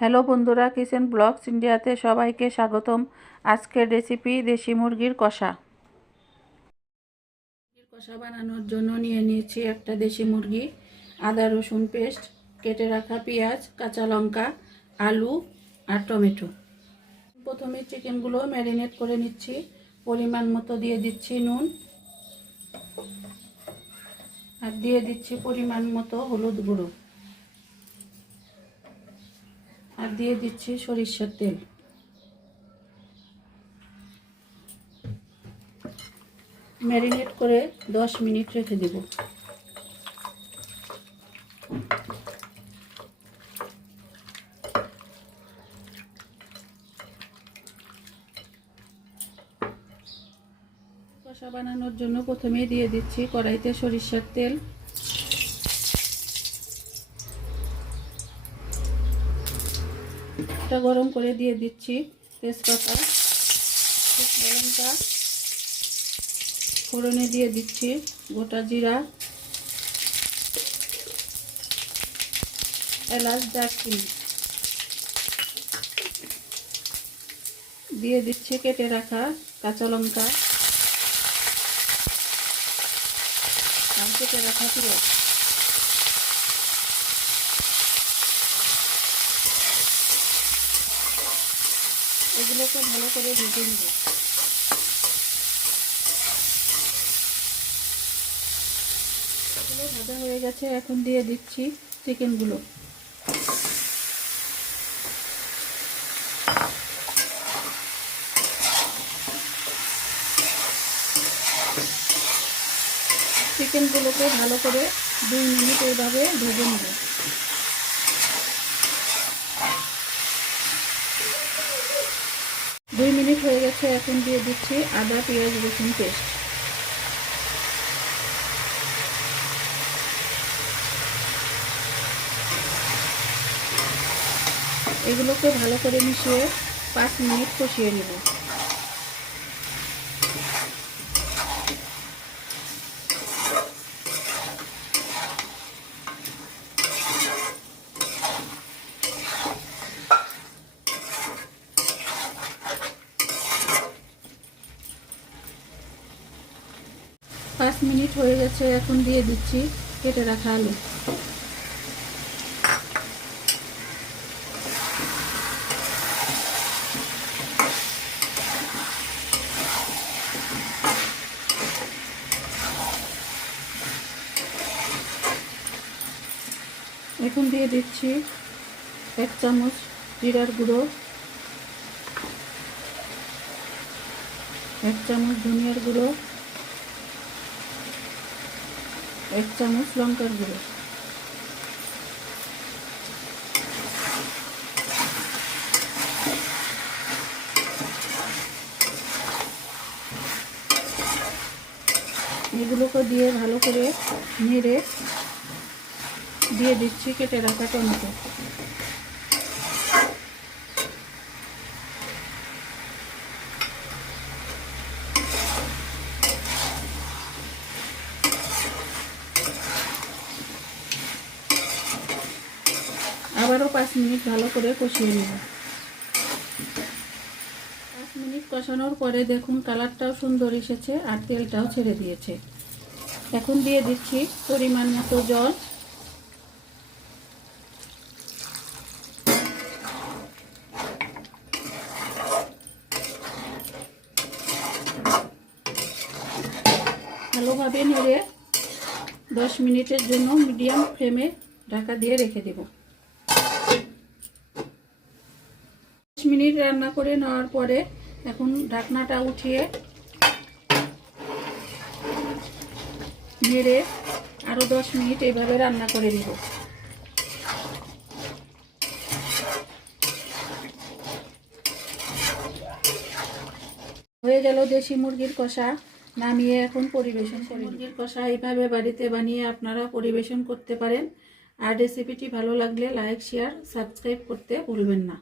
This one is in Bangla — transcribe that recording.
হ্যালো বন্ধুরা, কিচেন ব্লগস ইন্ডিয়াতে সবাইকে স্বাগতম। আজকের রেসিপি দেশি মুরগির কষা। মুরগির কষা বানানোর জন্য নিয়ে নিয়েছি একটা দেশি মুরগি, আদা রসুন পেস্ট, কেটে রাখা পেঁয়াজ, কাঁচা লঙ্কা, আলু আর টমেটো। প্রথমে চিকেনগুলো ম্যারিনেট করে নিচ্ছি। পরিমাণ মতো দিয়ে দিচ্ছি নুন। আর দিয়ে দিচ্ছি পরিমাণ মতো হলুদ গুঁড়ো। আর দিয়ে দিচ্ছি সরিষার তেল। ম্যারিনেট করে দশ মিনিট রেখে দেব। কষা বানানোর জন্য প্রথমেই দিয়ে দিচ্ছি কড়াইতে সরিষার তেল। এটা গরম করে দিয়ে দিচ্ছি তেজপাতা। ফোড়নে দিয়ে দিচ্ছি গোটা জিরা। এলাচ দারচিনি। দিয়ে দিচ্ছি কেটে রাখা কাঁচা লঙ্কা। কেটে রাখা পেঁয়াজ এগুলোকে ভালো করে ভেজে নেব। ভাজা হয়ে গেছে, এখন দিয়ে দিচ্ছি চিকেনগুলো। চিকেনগুলোকে ভালো করে দুই মিনিট এইভাবে ভেজে নেব। দুই মিনিট হয়ে গেছে এখন দিয়ে দিচ্ছি আদা, পেঁয়াজ, রসুন পেস্ট। এগুলোকে ভালো করে মিশিয়ে পাঁচ মিনিট কষিয়ে নেব। পাঁচ মিনিট হয়ে গেছে, এখন দিয়ে দিচ্ছি কেটে রাখা আলু। এখন দিয়ে দিচ্ছি এক চামচ জিরার গুঁড়ো, এক চামচ ধনিয়ার গুঁড়ো এক চামচ লঙ্কার গুঁড়ো। এগুলোকে দিয়ে ভালো করে নেড়ে দিয়ে দিচ্ছি কেটে রাখা টমেটো। আবারও পাঁচ মিনিট ভালো করে কষিয়ে নেব। পাঁচ মিনিট কষানোর পরে দেখুন কালারটাও সুন্দর এসেছে আর তেলটাও ছেড়ে দিয়েছে। এখন দিয়ে দিচ্ছি পরিমাণ মতো জল। ভালোভাবে নেড়ে দশ মিনিটের জন্য মিডিয়াম ফ্লেমে ঢাকা দিয়ে রেখে দেব দশ মিনিট রান্না করে নেওয়ার পরে এখন ঢাকনাটা উঠিয়ে নেড়ে আরও দশ মিনিট এইভাবে রান্না করে নেব। হয়ে গেল দেশি মুরগির কষা। নামিয়ে এখন পরিবেশন করি মুরগির কষা এইভাবে বাড়িতে বানিয়ে আপনারা পরিবেশন করতে পারেন। আর রেসিপিটি ভালো লাগলে লাইক শেয়ার সাবস্ক্রাইব করতে ভুলবেন না।